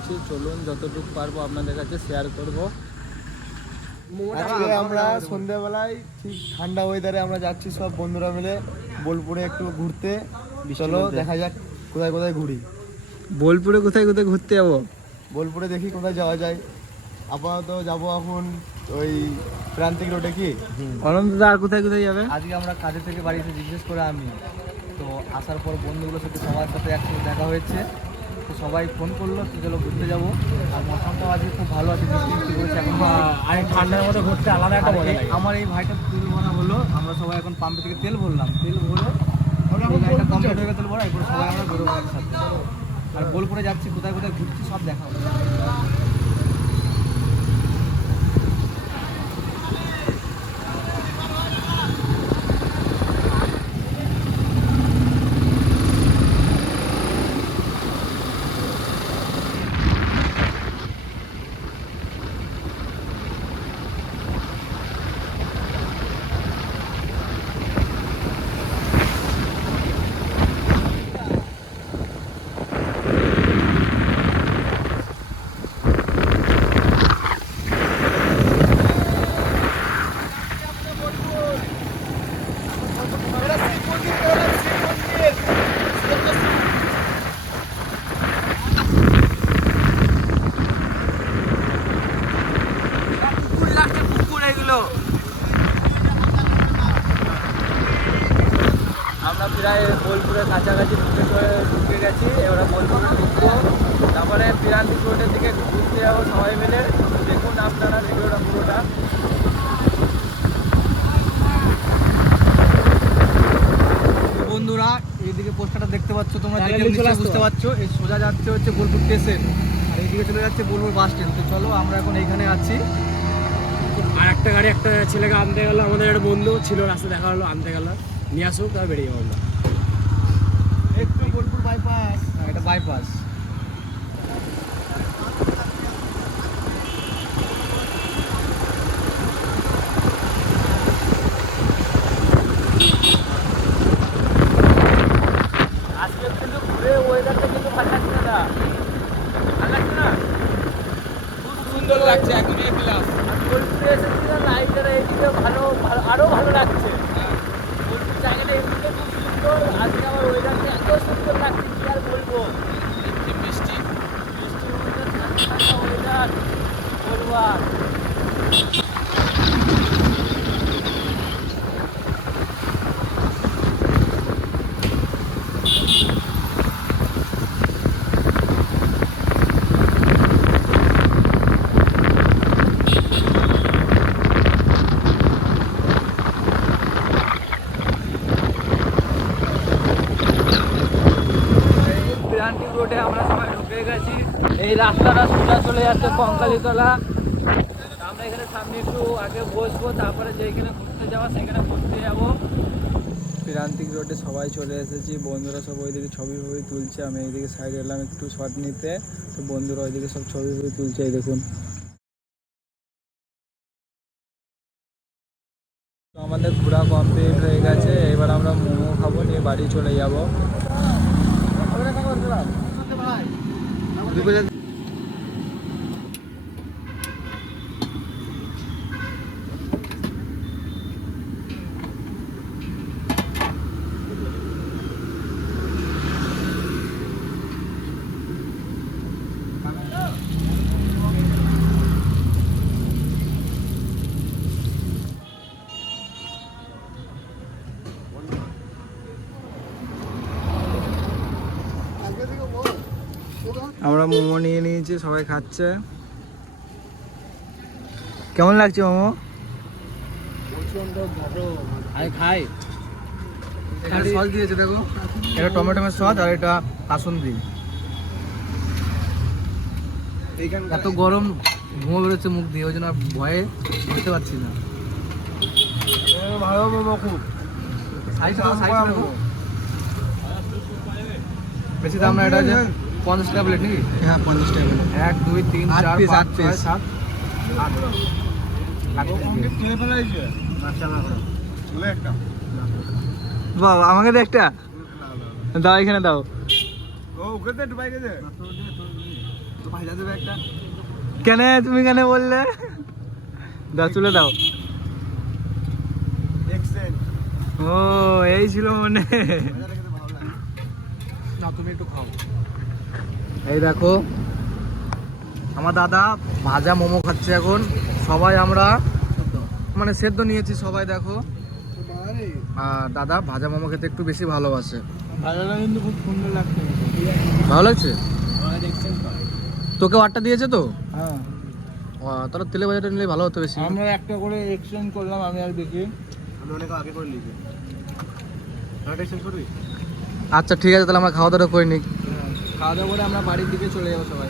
করছি, চলুন যতটুকু পারবো আপনাদের কাছে শেয়ার করব। আজকে আমরা সন্ধ্যাবেলায় ঠিক ঠান্ডা ওয়েদারে আমরা যাচ্ছি সব বন্ধুরা মিলে বোলপুরে একটু ঘুরতে। চলো দেখা যাক কোথায় কোথায় ঘুরি। বোলপুরে কোথায় কোথায় ঘুরতে যাবো? বোলপুরে দেখি কোথায় যাওয়া যায়। আপাতত যাবো এখন ওই প্রান্তিক রোডে। কি অনন্তদা আর কোথায় কোথায় যাবে? আজকে আমরা কাজে থেকে বাড়িতে, বিশেষ করে আমি তো আসার পর বন্ধুগুলোর সাথে সবার সাথে একসাথে দেখা হয়েছে, তো সবাই ফোন করলো তো চলো ঘুরতে যাবো। আর মৌসুমটাও আজকে খুব ভালো আছে, বৃষ্টি হয়েছে এখন। আর ঠান্ডার মধ্যে ঘুরতে আলাদা একটা মজা লাগে। আমার এই ভাইটা তেল ভরা হলো, আমরা সবাই এখন পাম্পে থেকে তেল ভরলাম, তেল ভরে গাড়িটা কমপ্লিট হয়ে গেছে তেল ভরা, এরপর সবাই আমরা বেরোবো একসাথে। আর বোলপুরে যাচ্ছি, কোথায় কোথায় ঘুরছি সব দেখা হবে। আমরা প্রায় বোলপুরের কাছাকাছি ঢুকে গেছি। এবার বোলপুরে ঢুকবো, তারপরে প্রান্তিক রোডের দিকে ঘুরতে যাবো সবাই মিলে। দেখুন আপনারা ভিডিওটা পুরোটা। বন্ধুরা এইদিকে পোস্টারটা দেখতে পাচ্ছ তোমরা, দেখে নিশ্চয়ই বুঝতে পারছো এই সোজা যাচ্ছে হচ্ছে বোলপুর স্টেশন, আর এইদিকে চলে যাচ্ছে বোলপুর বাস স্ট্যান্ড। তো চলো আমরা এখন এইখানে আছি। আর একটা গাড়ি একটা ছেলেকে আনতে গেল, আমাদের একটা বন্ধু ছিল, রাস্তা দেখা হলো, আনতে গেল, নিয়ে আসুক, তারপর বেরিয়ে যাবো আমরা। একটু বোলপুর বাইপাস, এটা বাইপাস। আজকে কিন্তু ঘুরে ওয়েদারটা কিন্তু ভালো লাগছে না, ভালো লাগছে না, খুব সুন্দর লাগছে একদম এ প্লাস। আর বোলপুরে এসেছি না, লাইটের এইদিকে ভালো ভালো আরও ভালো লাগছে। বোলপুর জায়গাটা এমনিতে খুব সুন্দর, আজকে আমার ওয়েদারটা এত সুন্দর লাগছে কি আর বলবো। বৃষ্টি বৃষ্টির মধ্যে ঠান্ডা ঠান্ডা ওয়েদার বলবো আর। প্রান্তিক রোডে আমরা সবাই ঢুকে গেছি। এই রাস্তাটা সোজা চলে যাচ্ছে কঙ্কালীতলা। আমরা এখানে সামনে একটু আগে বসবো, তারপরে যেখানে ঘুরতে যাওয়া সেখানে ঘুরতে যাবো। প্রান্তিক রোডে সবাই চলে এসেছি, বন্ধুরা সব ওইদিকে ছবি ফবি তুলছে, আমি এইদিকে সাইডে এলাম একটু শট নিতে, তো বন্ধুরা ওইদিকে সব ছবি ফবি তুলছে। এই দেখুন তো আমাদের ঘোরা কমপ্লিট হয়ে গেছে, এবার আমরা মোমো খাবো, নিয়ে বাড়ি চলে যাবো। আমরা মোমো নিয়ে নিয়েছি, সবাই খাচ্ছে। কেমন লাগছে মোমো? খাই সস দিয়েছে দেখো, এটা টমেটো সস আর এটা কাসুন্দি। এত গরম ধোঁয়া বেরোচ্ছে মুখ দিয়ে, ওই জন্য ভয়ে বুঝতে পারছি না। ভালো মোমো খুব, বেশি দাম না, এটা যে 50 টাকা প্লেট নাকি? হ্যাঁ 50 টাকা। 1 2 3 4 5 6 7 8। বাবা আমাকে দে একটা, দাও এখানে দাও। ভাইজা দেবে একটা। কেন তুমি কেন বললে? দাও তুলে দাও। এক্সেল ও এই ছিল মনে। ভাইজা দেখে তো ভালো লাগে। না তুমি একটু খাও। এই দেখো আমার দাদা ভাজা মোমো খাচ্ছে এখন। সবাই আমরা মানে সেদ্ধ নিয়েছি সবাই দেখো। আর দাদা ভাজা মোমো খেতে একটু বেশি ভালোবাসে। ভাজাটা কিন্তু খুব সুন্দর লাগছে। ভালো লাগছে? তোকে আটটা দিয়েছে তো? হ্যাঁ তাহলে তেলে ভাজাটা নিলে ভালো হতো বেশি। আমরা একটা করে এক্সচেঞ্জ করলাম, আমি আর দেখি আমি অনেক আগে করে নিয়েছি। একটা এক্সচেঞ্জ করবি? আচ্ছা ঠিক আছে, তাহলে আমরা খাওয়া দাওয়া করে নিই। খাওয়া দাওয়া করে আমরা বাড়ির দিকে চলে যাবো সবাই।